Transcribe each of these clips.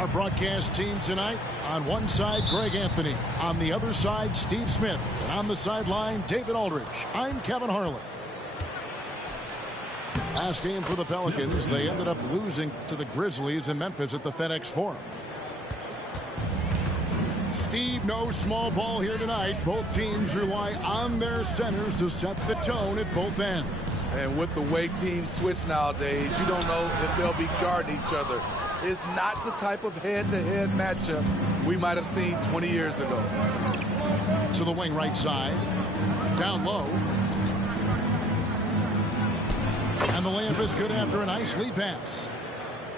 Our broadcast team tonight, on one side, Greg Anthony. On the other side, Steve Smith. And on the sideline, David Aldridge. I'm Kevin Harlan. Last game for the Pelicans, they ended up losing to the Grizzlies in Memphis at the FedEx Forum. Steve, no small ball here tonight. Both teams rely on their centers to set the tone at both ends. And with the way teams switch nowadays, you don't know if they'll be guarding each other. It's not the type of head-to-head matchup we might have seen 20 years ago. To the wing right side. Down low. And the layup is good after a nice lead pass.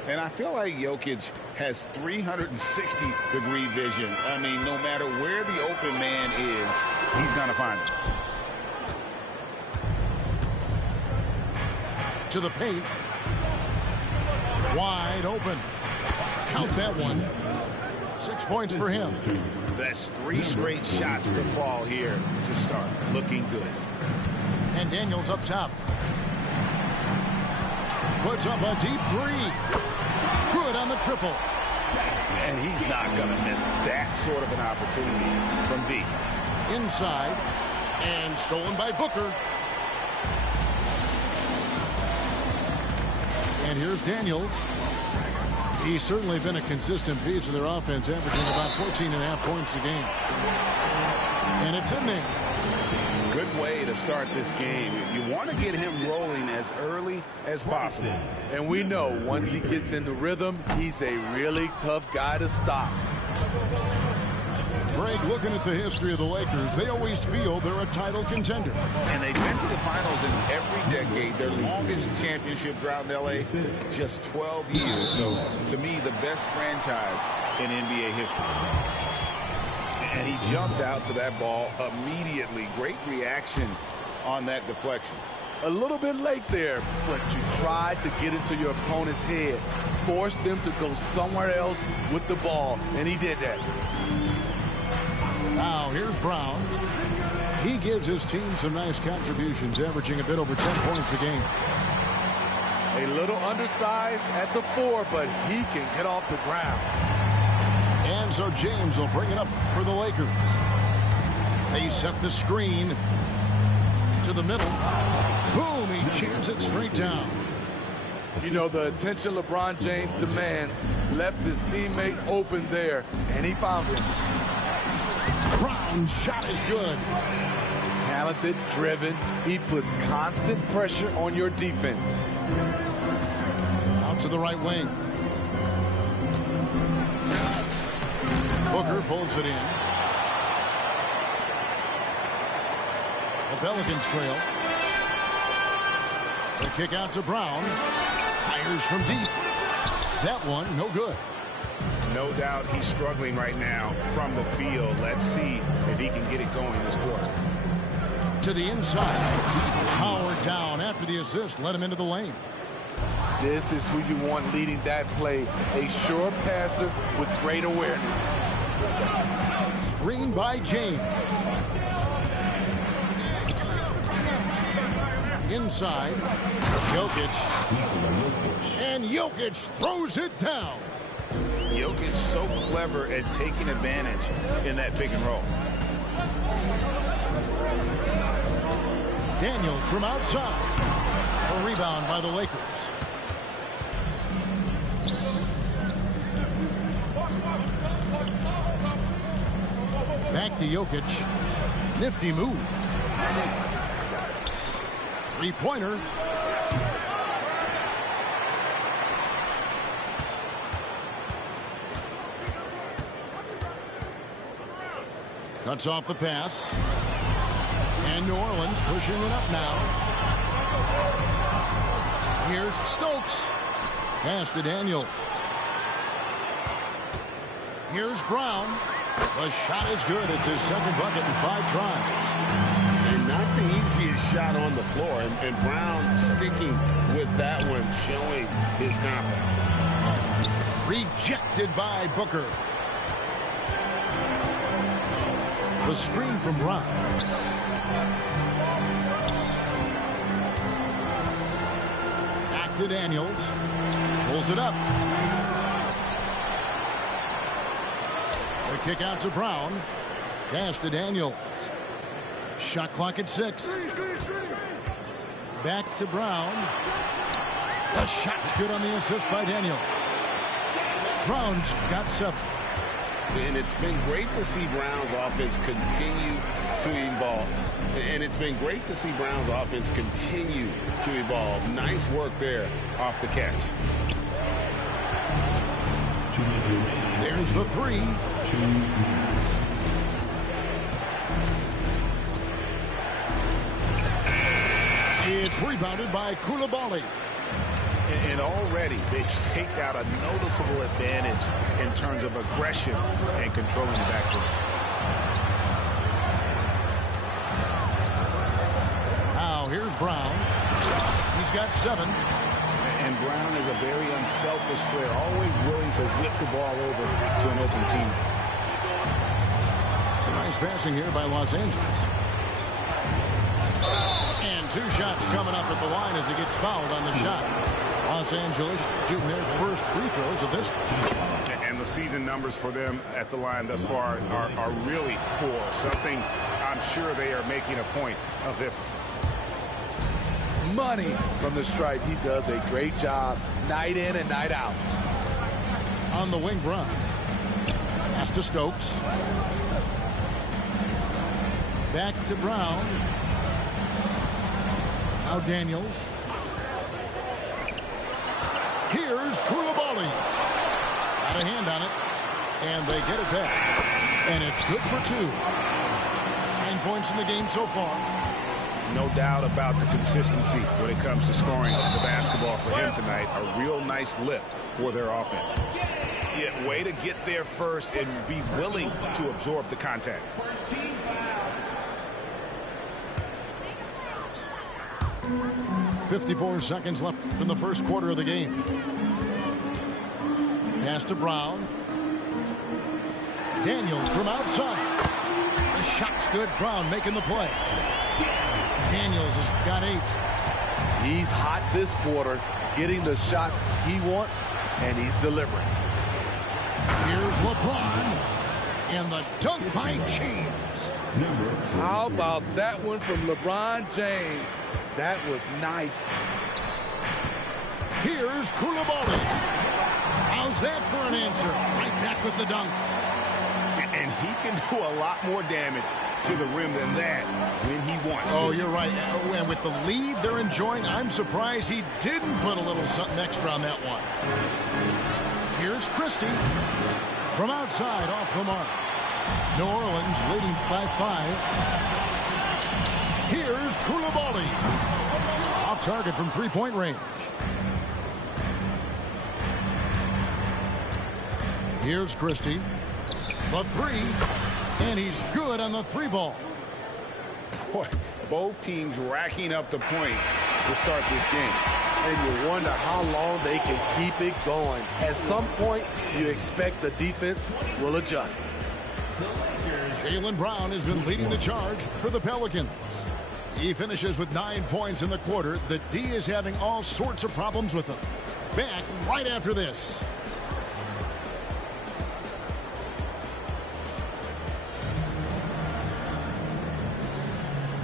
And I feel like Jokic has 360-degree vision. I mean, no matter where the open man is, he's going to find it. To the paint. Wide open. Count that one. 6 points for him. That's 3 straight shots to fall here to start. Looking good. And Daniels up top. Puts up a deep 3. Good on the triple. And he's not going to miss that sort of an opportunity from deep. Inside. And stolen by Booker. And here's Daniels. He's certainly been a consistent piece of their offense, averaging about 14.5 points a game. And it's in there. Good way to start this game. You want to get him rolling as early as possible. And we know once he gets in the rhythm, he's a really tough guy to stop. Greg, looking at the history of the Lakers, they always feel they're a title contender. And they've been to the finals in every decade. Their longest championship drought in L.A., just 12 years. So, to me, the best franchise in NBA history. And he jumped out to that ball immediately. Great reaction on that deflection. A little bit late there, but you tried to get into your opponent's head. Force them to go somewhere else with the ball, and he did that. Now, here's Brown. He gives his team some nice contributions, averaging a bit over 10 points a game. A little undersized at the 4, but he can get off the ground. And so James will bring it up for the Lakers. They set the screen to the middle. Boom, he jams it straight down. You know, the attention LeBron James demands left his teammate open there, and he found him. Brown's shot is good. Talented, driven. He puts constant pressure on your defense. Out to the right wing. Booker pulls it in. The Pelicans trail. The kick out to Brown. Fires from deep. That one, no good. No doubt he's struggling right now from the field. Let's see if he can get it going this quarter. To the inside. Howard down after the assist. Let him into the lane. This is who you want leading that play. A sure passer with great awareness. Screen by James. Inside. Jokic. And Jokic throws it down. Jokic so clever at taking advantage in that pick and roll. Daniels from outside. A rebound by the Lakers. Back to Jokic. Nifty move. Three-pointer. Cuts off the pass. And New Orleans pushing it up now. Here's Stokes. Pass to Daniels. Here's Brown. The shot is good. It's his second bucket in 5 tries. And not the easiest shot on the floor. And Brown sticking with that one, showing his confidence. Rejected by Booker. The screen from Brown. Back to Daniels. Pulls it up. The kick out to Brown. Pass to Daniels. Shot clock at 6. Back to Brown. The shot's good on the assist by Daniels. Brown's got 7. And it's been great to see Brown's offense continue to evolve. And it's been great to see Brown's offense continue to evolve. Nice work there off the catch. There's the 3. It's rebounded by Coulibaly. And already they've staked out a noticeable advantage in terms of aggression and controlling the backcourt. Now here's Brown. He's got 7. And Brown is a very unselfish player, always willing to whip the ball over to an open team. Some nice passing here by Los Angeles. And 2 shots coming up at the line as he gets fouled on the shot. Los Angeles shooting their first free throws of this. And the season numbers for them at the line thus far are really poor. Something I'm sure they are making a point of emphasis. Money from the stripe. He does a great job night in and night out. On the wing, Brown. Pass to Stokes. Back to Brown. Now Daniels. Here's Coulibaly. Got a hand on it. And they get it back. And it's good for 2. 9 points in the game so far. No doubt about the consistency when it comes to scoring the basketball for him tonight. A real nice lift for their offense. Yeah, way to get there first and be willing to absorb the contact. .54 seconds left from the first quarter of the game. Pass to Brown. Daniels from outside. The shot's good. Brown making the play. Daniels has got 8. He's hot this quarter, getting the shots he wants, and he's delivering. Here's LeBron. And the dunk by James. How about that one from LeBron James? That was nice. Here's Coulibaly. How's that for an answer? Right back with the dunk. And he can do a lot more damage to the rim than that when he wants to. Oh, you're right. And with the lead they're enjoying, I'm surprised he didn't put a little something extra on that one. Here's Christie. From outside, off the mark. New Orleans leading by 5. Here's Coulibaly. Off target from three-point range. Here's Christie. The 3. And he's good on the 3 ball. Boy, both teams racking up the points to start this game. And you wonder how long they can keep it going. At some point, you expect the defense will adjust. Jaylen Brown has been leading the charge for the Pelicans. He finishes with 9 points in the quarter. The D is having all sorts of problems with him. Back right after this.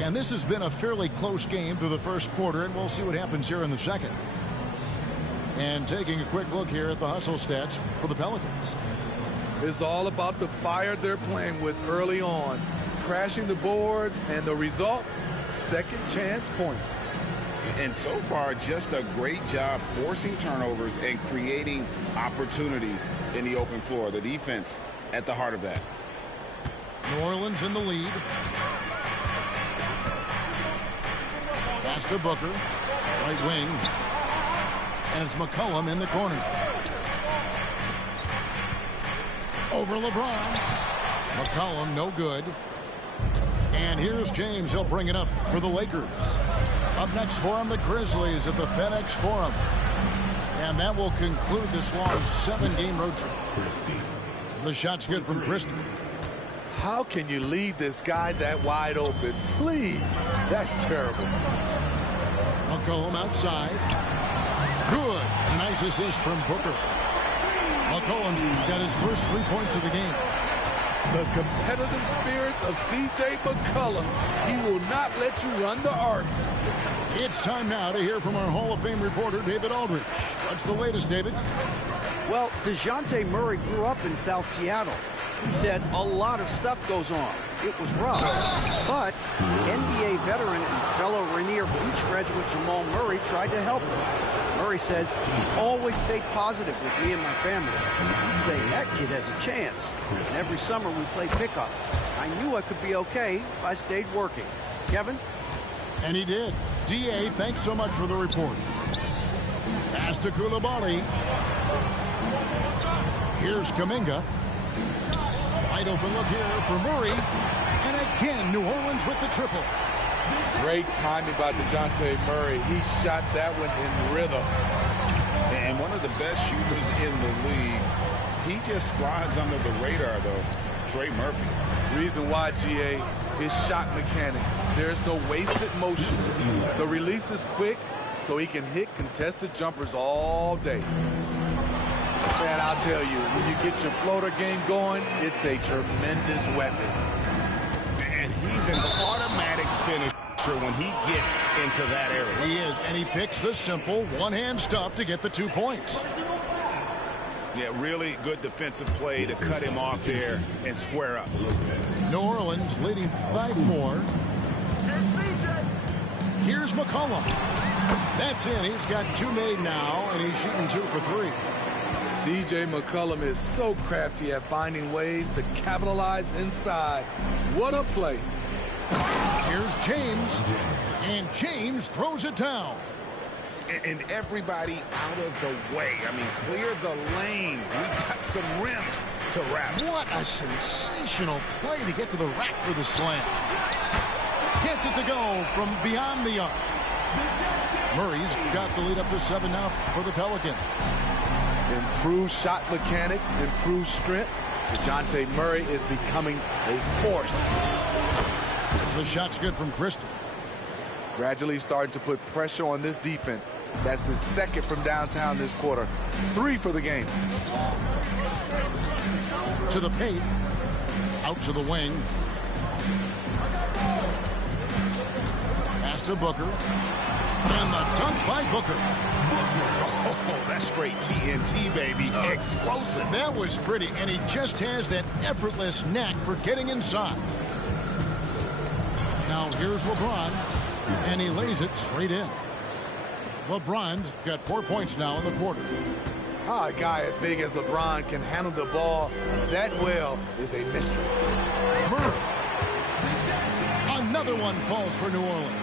And this has been a fairly close game through the first quarter, and we'll see what happens here in the second. And taking a quick look here at the hustle stats for the Pelicans. It's all about the fire they're playing with early on. Crashing the boards, and the result, second chance points. And so far, just a great job forcing turnovers and creating opportunities in the open floor. The defense at the heart of that. New Orleans in the lead. Pass to Booker. Right wing. And it's McCollum in the corner. Over LeBron. McCollum, no good. And here's James. He'll bring it up for the Lakers. Up next for him, the Grizzlies at the FedEx Forum. And that will conclude this long 7-game road trip. The shot's good from Christie. How can you leave this guy that wide open? Please. That's terrible. McCollum outside. Good. A nice assist from Booker. McCollum's got his first 3 points of the game. The competitive spirits of C.J. McCollum. He will not let you run the arc. It's time now to hear from our Hall of Fame reporter, David Aldridge. What's the latest, David? Well, DeJounte Murray grew up in South Seattle. He said a lot of stuff goes on. It was rough. But NBA veteran and fellow Rainier Beach graduate Jamal Murray tried to help him. Murray says he always stayed positive with me and my family. He'd say, that kid has a chance. And every summer we played pickup. I knew I could be okay if I stayed working. Kevin? And he did. D.A., thanks so much for the report. Pass to Coulibaly. Here's Kuminga. Wide open look here for Murray. And again, New Orleans with the triple. Great timing by DeJounte Murray. He shot that one in rhythm. And one of the best shooters in the league. He just flies under the radar, though. Trey Murphy. Reason why, GA, his shot mechanics. There's no wasted motion. The release is quick, so he can hit contested jumpers all day. Man, I'll tell you, when you get your floater game going, it's a tremendous weapon. And he's an automatic finisher when he gets into that area. He is, and he picks the simple one-hand stuff to get the 2 points. Yeah, really good defensive play to cut him off there and square up. New Orleans leading by 4. Here's McCollum. That's in. He's got 2 made now, and he's shooting 2 for 3. C.J. McCollum is so crafty at finding ways to capitalize inside. What a play. Here's James, and James throws it down. And everybody out of the way. I mean, clear the lane. We got some rims to wrap. What a sensational play to get to the rack for the slam. Gets it to go from beyond the arc. Murray's got the lead up to 7 now for the Pelicans. Improved shot mechanics, improved strength. DeJounte Murray is becoming a force. The shot's good from Christie. Gradually starting to put pressure on this defense. That's his 2nd from downtown this quarter. 3 for the game. To the paint. Out to the wing. Pass to Booker. And the dunk by Booker. Oh, that's straight TNT, baby. Explosive. That was pretty, and he just has that effortless knack for getting inside. Now here's LeBron, and he lays it straight in. LeBron's got 4 points now in the quarter. A guy as big as LeBron can handle the ball that well is a mystery. Murray. Another one falls for New Orleans.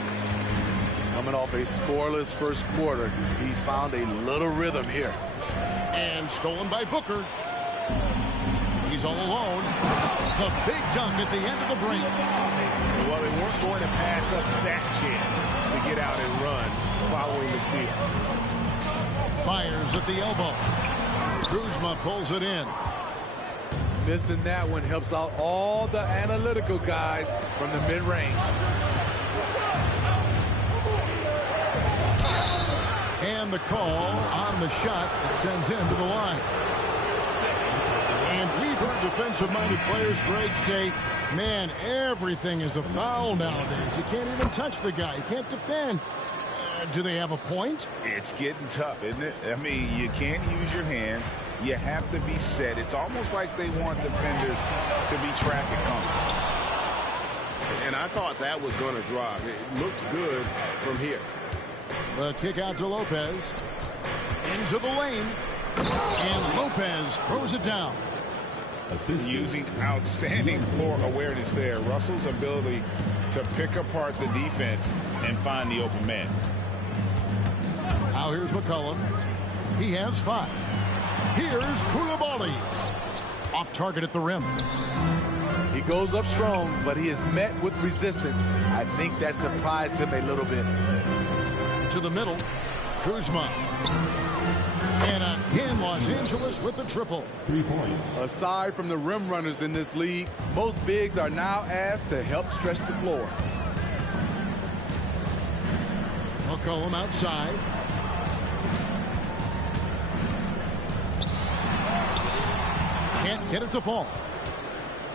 Coming off a scoreless first quarter, he's found a little rhythm here. And stolen by Booker. He's all alone. The big dunk at the end of the break. Well, they weren't going to pass up that chance to get out and run following the steal. Fires at the elbow. Kuzma pulls it in. Missing that one helps out all the analytical guys from the mid-range. And the call on the shot that sends him to the line. And we've heard defensive-minded players, Greg, say, man, everything is a foul nowadays. You can't even touch the guy. You can't defend. Do they have a point? It's getting tough, isn't it? I mean, you can't use your hands. You have to be set. It's almost like they want defenders to be traffic cones. And I thought that was going to drop. It looked good from here. The kick out to Lopez. Into the lane. And Lopez throws it down. Using outstanding floor awareness there. Russell's ability to pick apart the defense and find the open man. Now here's McCollum. He has 5. Here's Coulibaly. Off target at the rim. He goes up strong, but he is met with resistance. I think that surprised him a little bit. To the middle. Kuzma. And again, Los Angeles with the triple. 3 points. Aside from the rim runners in this league, most bigs are now asked to help stretch the floor. McCollum outside. Can't get it to fall.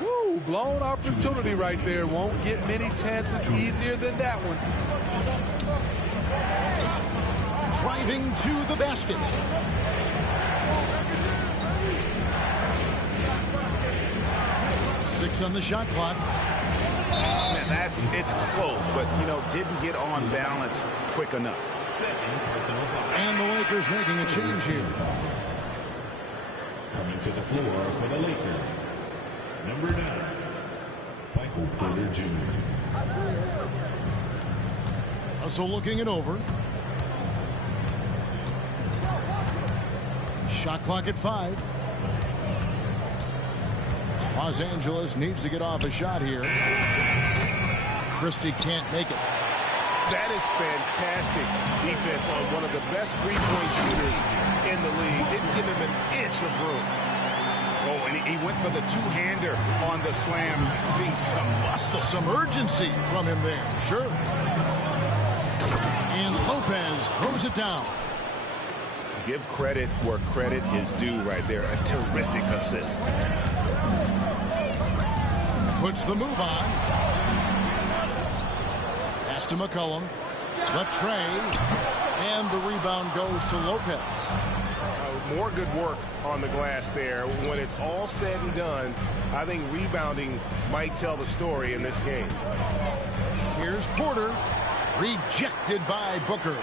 Woo! Ooh, blown opportunity right there. Won't get many chances easier than that one. Driving to the basket. Six on the shot clock. Man, it's close, but, you know, didn't get on balance quick enough. And the Lakers making a change here. Coming to the floor for the Lakers, number 9, Michael Porter Jr. So looking it over. Shot clock at 5. Los Angeles needs to get off a shot here. Christie can't make it. That is fantastic defense on one of the best three-point shooters in the league. Didn't give him an inch of room. Oh, and he went for the two-hander on the slam. See some muscle. Some urgency from him there. Sure. And Lopez throws it down. Give credit where credit is due right there. A terrific assist. Puts the move on. Pass to McCollum. Latrey. And the rebound goes to Lopez. More good work on the glass there. When it's all said and done, I think rebounding might tell the story in this game. Here's Porter. Rejected by Booker.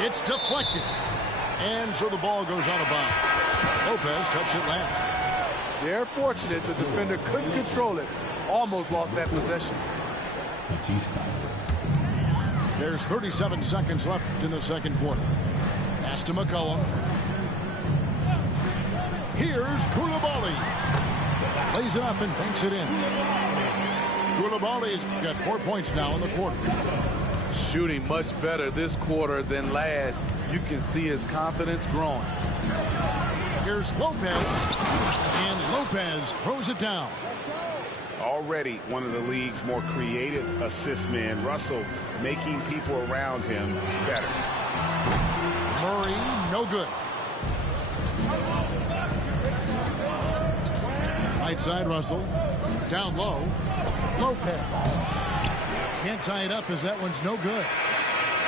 It's deflected. And so the ball goes out of bounds. Lopez touched it last. They're fortunate the defender couldn't control it. Almost lost that possession. There's 37 seconds left in the second quarter. Pass to McCollum. Here's Koulibaly. Plays it up and banks it in. Koulibaly's got 4 points now in the quarter. Shooting much better this quarter than last. You can see his confidence growing. Here's Lopez. And Lopez throws it down. Already one of the league's more creative assist men. Russell making people around him better. Murray, no good. Right side, Russell. Down low. Lopez. Can't tie it up as that one's no good.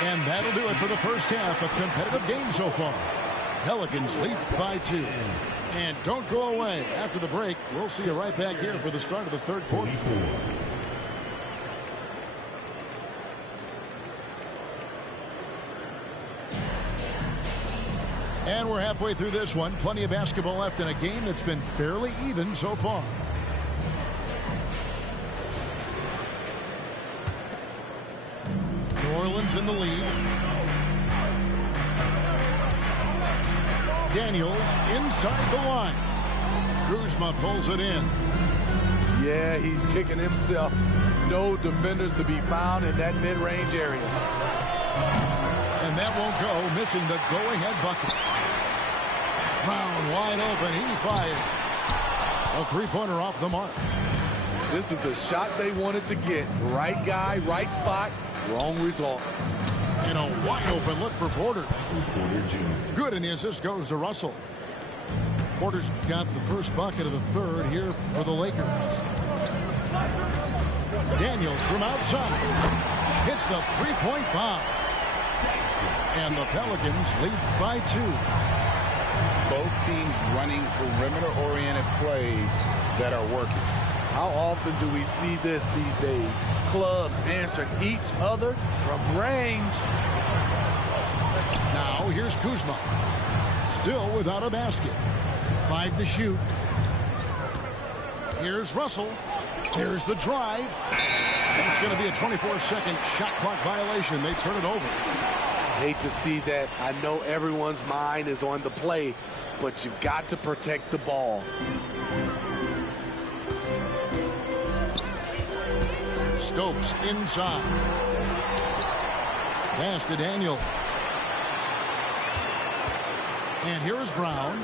And that'll do it for the first half. A competitive game so far. Pelicans lead by 2. And don't go away. After the break, we'll see you right back here for the start of the third quarter. And we're halfway through this one. Plenty of basketball left in a game that's been fairly even so far. New Orleans in the lead. Daniels inside the line. Kuzma pulls it in. Yeah, he's kicking himself. No defenders to be found in that mid-range area. And that won't go, missing the go-ahead bucket. Brown wide open, he fires. A three-pointer off the mark. This is the shot they wanted to get. Right guy, right spot, wrong result. And a wide open look for Porter. Good, and the assist goes to Russell. Porter's got the first bucket of the third here for the Lakers. Daniels from outside hits the three-point bomb. And the Pelicans lead by 2. Both teams running perimeter-oriented plays that are working. How often do we see this these days? Clubs answering each other from range. Now here's Kuzma. Still without a basket. 5 to shoot. Here's Russell. Here's the drive. And it's going to be a 24-second shot clock violation. They turn it over. Hate to see that. I know everyone's mind is on the play, but you've got to protect the ball. Stokes inside. Pass to Daniel. And here is Brown.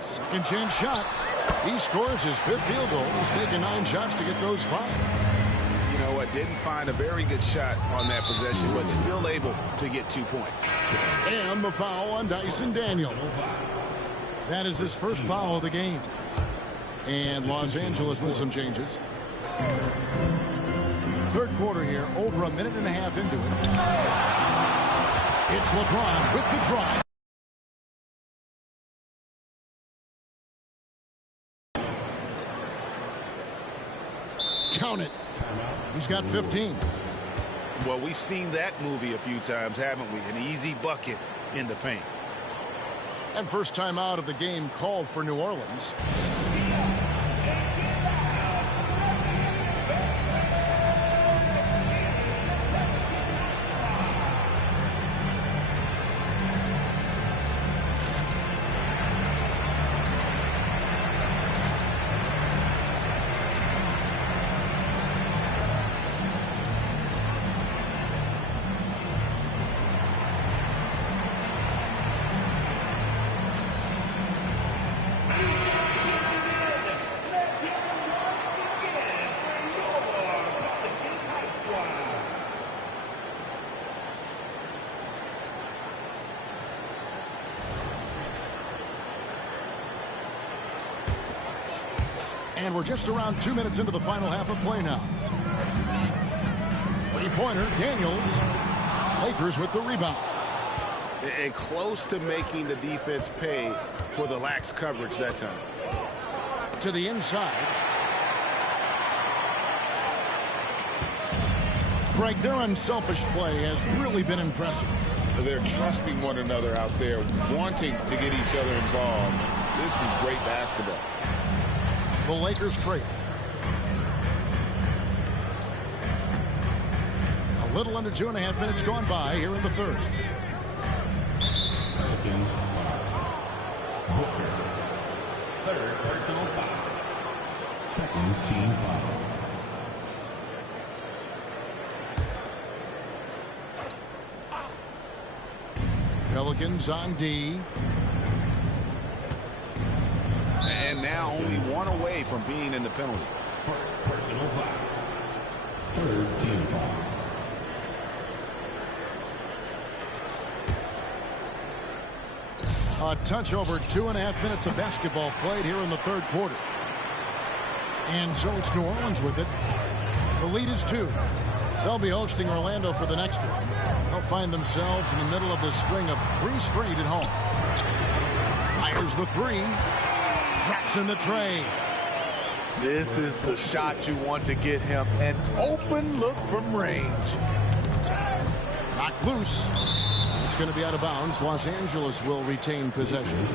Second chance shot. He scores his 5th field goal. He's taken 9 shots to get those 5. You know what? Didn't find a very good shot on that possession, but still able to get 2 points. And the foul on Dyson Daniel. That is his first foul of the game. And Los Angeles with some changes. Third quarter here, over a minute and a half into it. It's LeBron with the drive. Count it. He's got 15. Well, we've seen that movie a few times, haven't we? An easy bucket in the paint. And first time out of the game called for New Orleans. And we're just around 2 minutes into the final half of play now. Three-pointer, Daniels. Lakers with the rebound. And close to making the defense pay for the lax coverage that time. To the inside. Greg, their unselfish play has really been impressive. They're trusting one another out there, wanting to get each other involved. This is great basketball. The Lakers trail. A little under 2.5 minutes gone by here in the third. Booker. Third personal foul. Second team foul. Pelicans on D. And now only one away from being in the penalty. First personal foul. Third team foul. A touch over 2.5 minutes of basketball played here in the third quarter. And so it's New Orleans with it. The lead is 2. They'll be hosting Orlando for the next one. They'll find themselves in the middle of this string of 3 straight at home. Fires the 3. Drops in the tray. This is the shot you want to get him. An open look from range. Knocked loose. It's going to be out of bounds. Los Angeles will retain possession.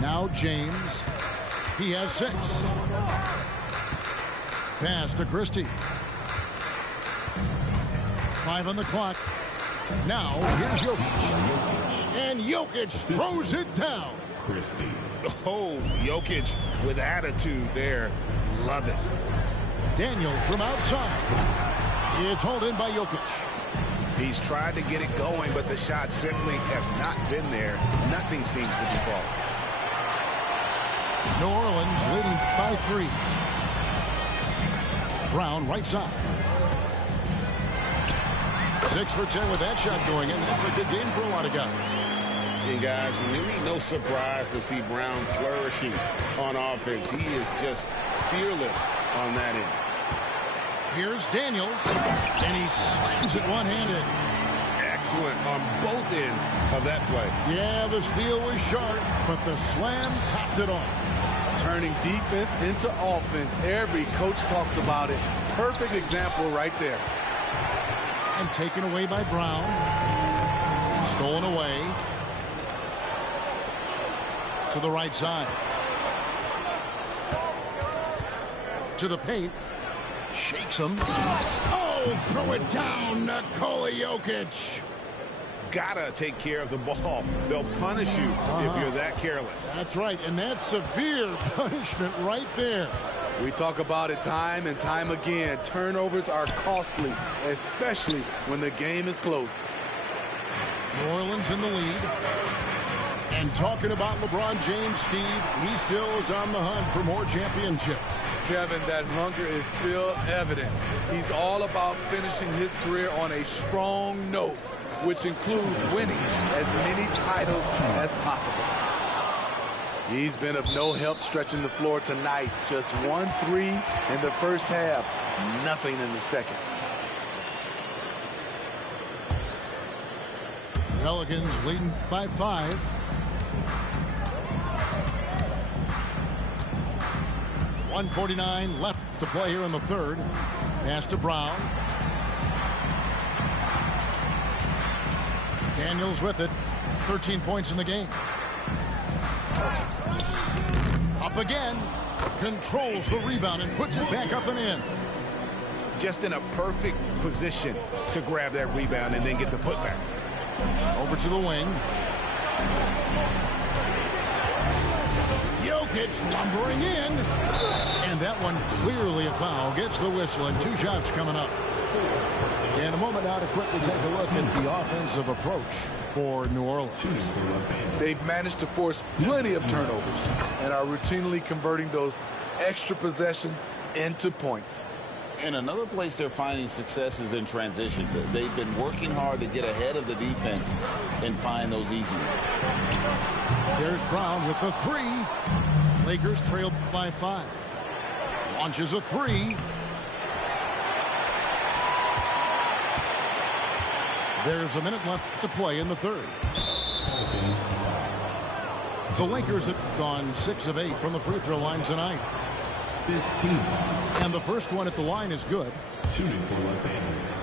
Now James. He has 6. Pass to Christie. 5 on the clock. Now here's Jokic. And Jokic throws it down. Christie. Oh, Jokic with attitude there. Love it. Daniel from outside. It's hauled in by Jokic. He's tried to get it going, but the shots simply have not been there. Nothing seems to be falling. New Orleans leading by 3. Brown right side. 6 for 10 with that shot going in. That's a good game for a lot of guys. And guys, really no surprise to see Brown flourishing on offense. He is just fearless on that end. Here's Daniels, and he slams it one-handed. Excellent on both ends of that play. Yeah, the steal was sharp, but the slam topped it off. Turning defense into offense. Every coach talks about it. Perfect example right there. And taken away by Brown. Stolen away. To the right side. To the paint. Shakes him. Oh, throw it down, Nikola Jokic. Gotta take care of the ball. They'll punish you if you're that careless. That's right, and that's severe punishment right there. We talk about it time and time again. Turnovers are costly, especially when the game is close. New Orleans in the lead. And talking about LeBron James, Steve, he still is on the hunt for more championships. Kevin, that hunger is still evident. He's all about finishing his career on a strong note, which includes winning as many titles as possible. He's been of no help stretching the floor tonight. Just 1-3 in the first half, nothing in the second. Pelicans leading by 5. .149 left to play here in the third. Pass to Brown. Daniels with it. 13 points in the game. Up again. Controls the rebound and puts it back up and in. Just in a perfect position to grab that rebound and then get the putback. Over to the wing. Jokic lumbering in. And that one clearly a foul. Gets the whistle and 2 shots coming up. In a moment now to quickly take a look at the offensive approach for New Orleans. They've managed to force plenty of turnovers and are routinely converting those extra possession into points. And another place they're finding success is in transition. They've been working hard to get ahead of the defense and find those easy ones. There's Brown with the 3. Lakers trailed by 5. Launches a 3. There's a minute left to play in the third. The Lakers have gone 6 of 8 from the free throw line tonight. 15. And the first one at the line is good. Shooting for Los Angeles.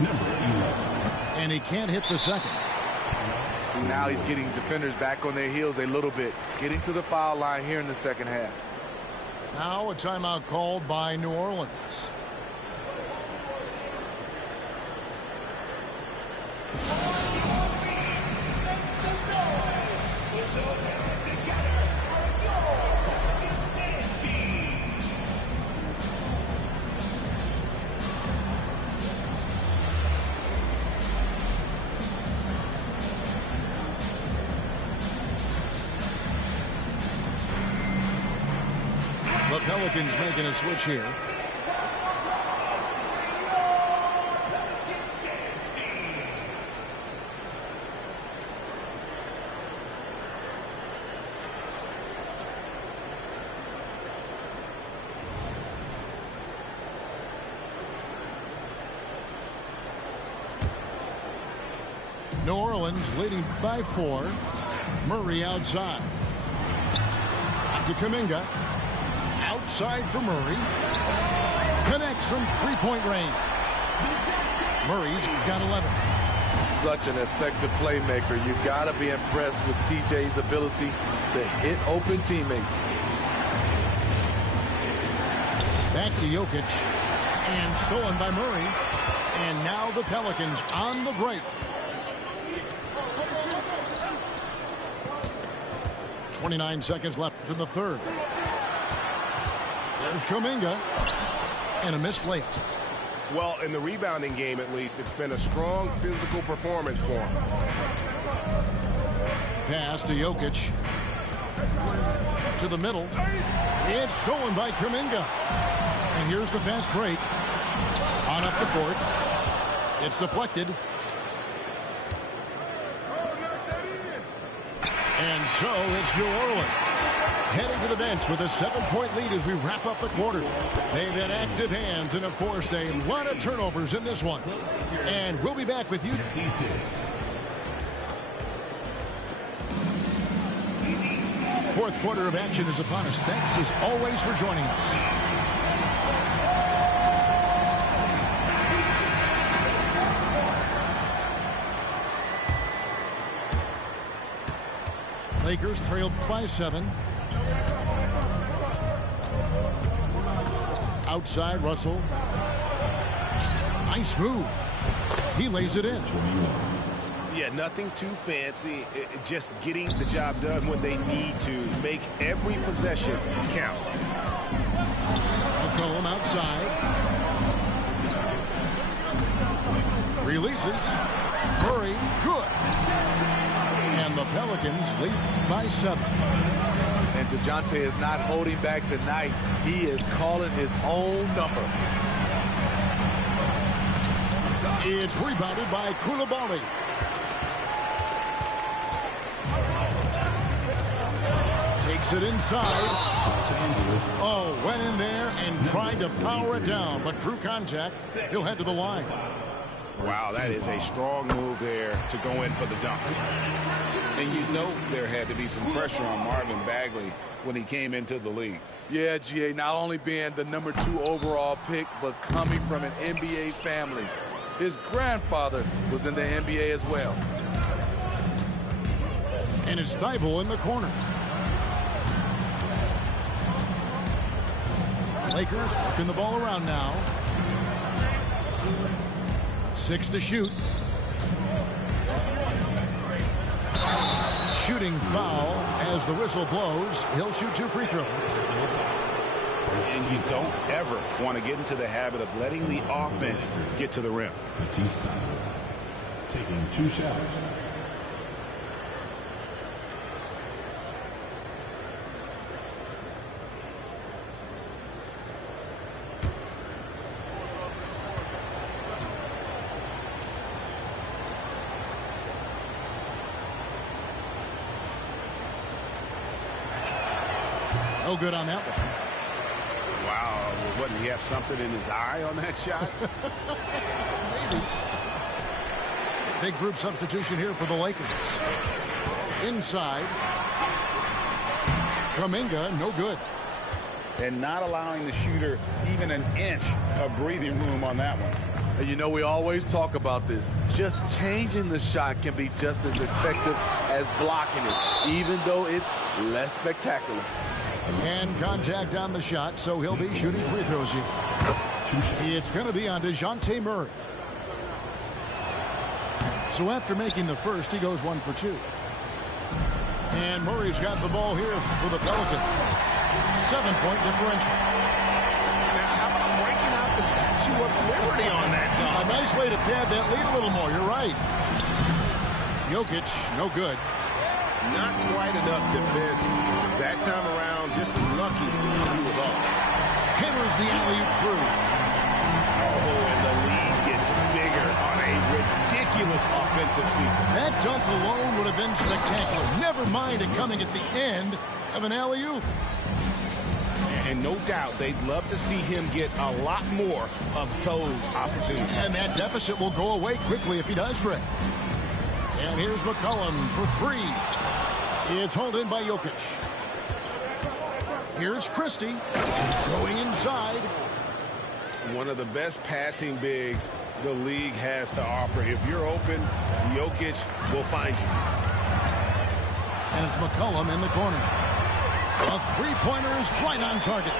Number 11. And he can't hit the second. See, now he's getting defenders back on their heels a little bit, getting to the foul line here in the second half. Now a timeout called by New Orleans. The Pelicans making a switch here. New Orleans leading by 4. Murray outside. To Kuminga. Outside for Murray. Connects from 3-point range. Murray's got 11. Such an effective playmaker. You've got to be impressed with CJ's ability to hit open teammates. Back to Jokic. And stolen by Murray. And now the Pelicans on the break. 29 seconds left in the third. There's Kuminga. And a missed layup. Well, in the rebounding game, at least, it's been a strong physical performance for him. Pass to Jokic. To the middle. It's stolen by Kuminga. And here's the fast break. On up the court. It's deflected. And so it's New Orleans heading to the bench with a 7-point lead as we wrap up the quarter. They've had active hands and have forced a lot of turnovers in this one. And we'll be back with you. Fourth quarter of action is upon us. Thanks as always for joining us. Lakers trailed by 7. Outside, Russell. Nice move. He lays it in. Yeah, nothing too fancy. Just getting the job done when they need to. Make every possession count. McCollum outside. Releases. Murray, good. And the Pelicans lead by 7. And DeJounte is not holding back tonight. He is calling his own number. It's rebounded by Coulibaly. Takes it inside. Oh, went in there and tried to power it down, but drew contact. He'll head to the line. Wow, that is a strong move there to go in for the dunk. And you know there had to be some pressure on Marvin Bagley when he came into the league. Yeah, GA, not only being the #2 overall pick, but coming from an NBA family. His grandfather was in the NBA as well. And it's Thibault in the corner. Lakers working the ball around now. 6 to shoot. Shooting foul as the whistle blows. He'll shoot 2 free throws. And you don't ever want to get into the habit of letting the offense get to the rim. Batista taking 2 shots. No good on that one. Wow, what, did he have something in his eye on that shot? Maybe. Big group substitution here for the Lakers. Inside. Kuminga, no good. And not allowing the shooter even an inch of breathing room on that one. And you know, we always talk about this. Just changing the shot can be just as effective as blocking it, even though it's less spectacular. And contact on the shot, so he'll be shooting free throws here. It's going to be on DeJounte Murray. So after making the first, he goes 1 for 2. And Murray's got the ball here for the Pelicans. 7-point differential. Now, how about breaking out the Statue of Liberty on that dunk? A nice way to pad that lead a little more. You're right. Jokic, no good. Not quite enough defense that time around. Just lucky he was off. Hammers the alley-oop through. Oh, and the lead gets bigger on a ridiculous offensive sequence. That dunk alone would have been spectacular. Never mind it coming at the end of an alley-oop. And no doubt they'd love to see him get a lot more of those opportunities. And that deficit will go away quickly if he does, Greg. And here's McCollum for 3. It's hauled in by Jokic. Here's Christie going inside. One of the best passing bigs the league has to offer. If you're open, Jokic will find you. And it's McCollum in the corner. A 3-pointer is right on target.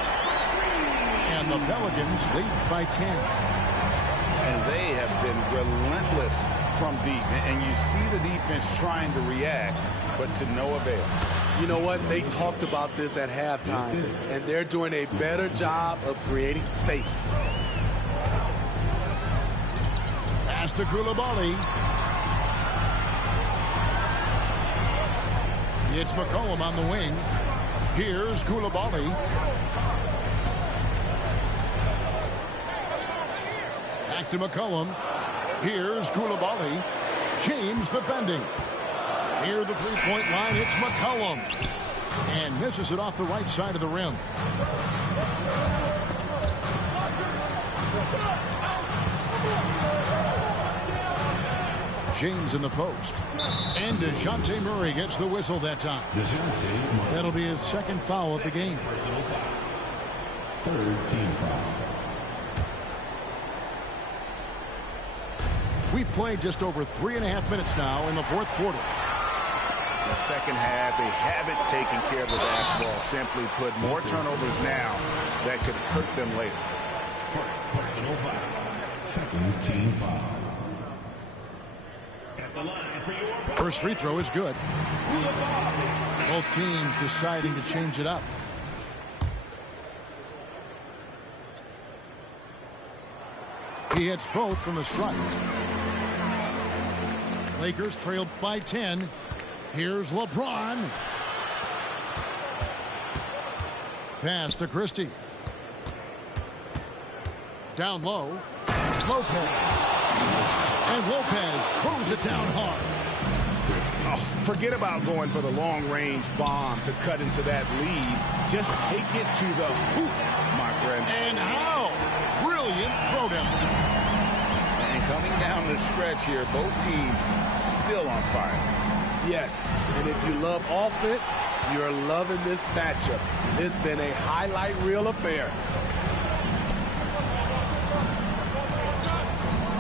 And the Pelicans lead by 10. And they have been relentless from deep. And you see the defense trying to react, but to no avail. You know what? They talked about this at halftime, and they're doing a better job of creating space. Pass to Coulibaly. It's McCollum on the wing. Here's Coulibaly. Back to McCollum. Here's Coulibaly. James defending. Near the 3-point line, it's McCollum. And misses it off the right side of the rim. James in the post. And DeJounte Murray gets the whistle that time. That'll be his 2nd foul of the game. 3rd team foul. We've played just over 3.5 minutes now in the 4th quarter. The second half, they haven't taken care of the basketball. Simply put, more turnovers now that could hurt them later. Personal foul. 2nd team foul. At the line for your First free throw is good. Both teams deciding to change it up. He hits both from the stripe. Lakers trailed by 10. Here's LeBron. Pass to Christie. Down low. Lopez. And Lopez throws it down hard. Oh, forget about going for the long-range bomb to cut into that lead. Just take it to the hoop, my friend. And how? Brilliant throwdown. And coming down the stretch here, both teams still on fire. Yes, and if you love offense, you're loving this matchup. It's been a highlight reel affair.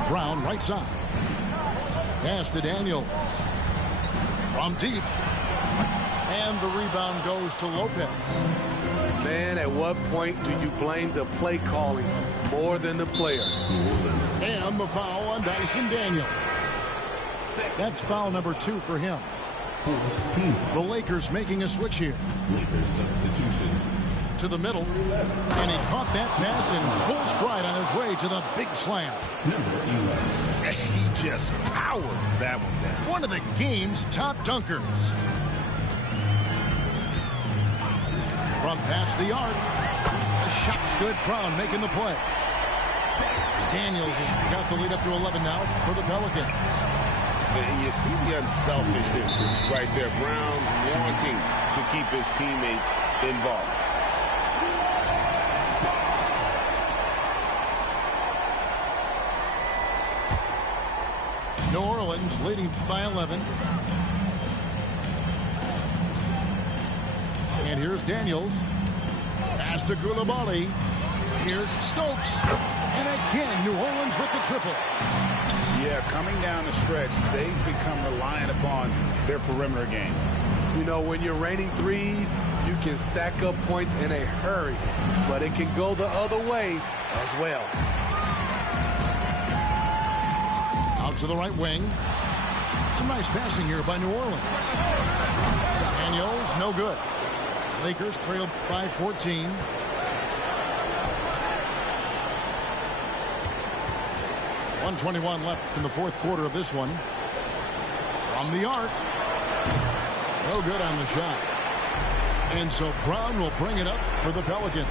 Brown right side. Pass to Daniels. From deep. And the rebound goes to Lopez. Man, at what point do you blame the play calling more than the player? And the foul on Dyson Daniels. That's foul number 2 for him. The Lakers making a switch here. Lakers substitution. To the middle. And he caught that pass in full stride on his way to the big slam. Number 11. He just powered that one down. One of the game's top dunkers. From past the arc. The shot's good. Brown making the play. Daniels has got the lead up to 11 now for the Pelicans. And you see the unselfishness right there. Brown wanting to keep his teammates involved. New Orleans leading by 11. And here's Daniels. Pass to Coulibaly. Here's Stokes. And again, New Orleans with the triple. Yeah, coming down the stretch, they've become reliant upon their perimeter game. You know, when you're raining threes, you can stack up points in a hurry, but it can go the other way as well. Out to the right wing. Some nice passing here by New Orleans. Daniels, no good. Lakers trail by 14. .121 left in the fourth quarter of this one. From the arc. No good on the shot. And so Brown will bring it up for the Pelicans.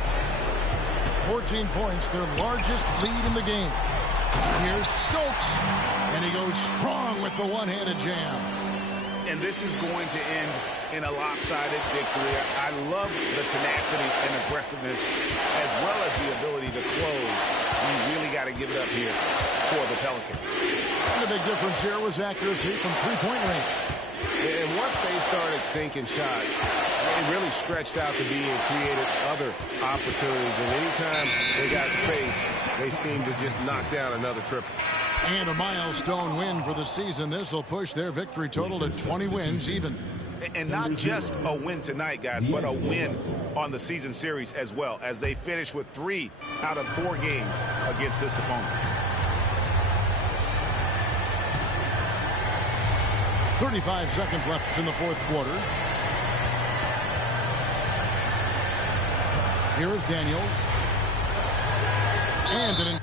14 points, their largest lead in the game. Here's Stokes. And he goes strong with the one-handed jam. And this is going to end in a lopsided victory. I love the tenacity and aggressiveness as well as the ability to close. You really got to give it up here for the Pelicans. And the big difference here was accuracy from three-point range. And once they started sinking shots, they really stretched out to be and created other opportunities. And anytime they got space, they seemed to just knock down another triple. And a milestone win for the season. This will push their victory total to 20 wins even. And not just a win tonight, guys, but a win on the season series as well, as they finish with 3 out of 4 games against this opponent. 35 seconds left in the fourth quarter. Here is Daniels. And an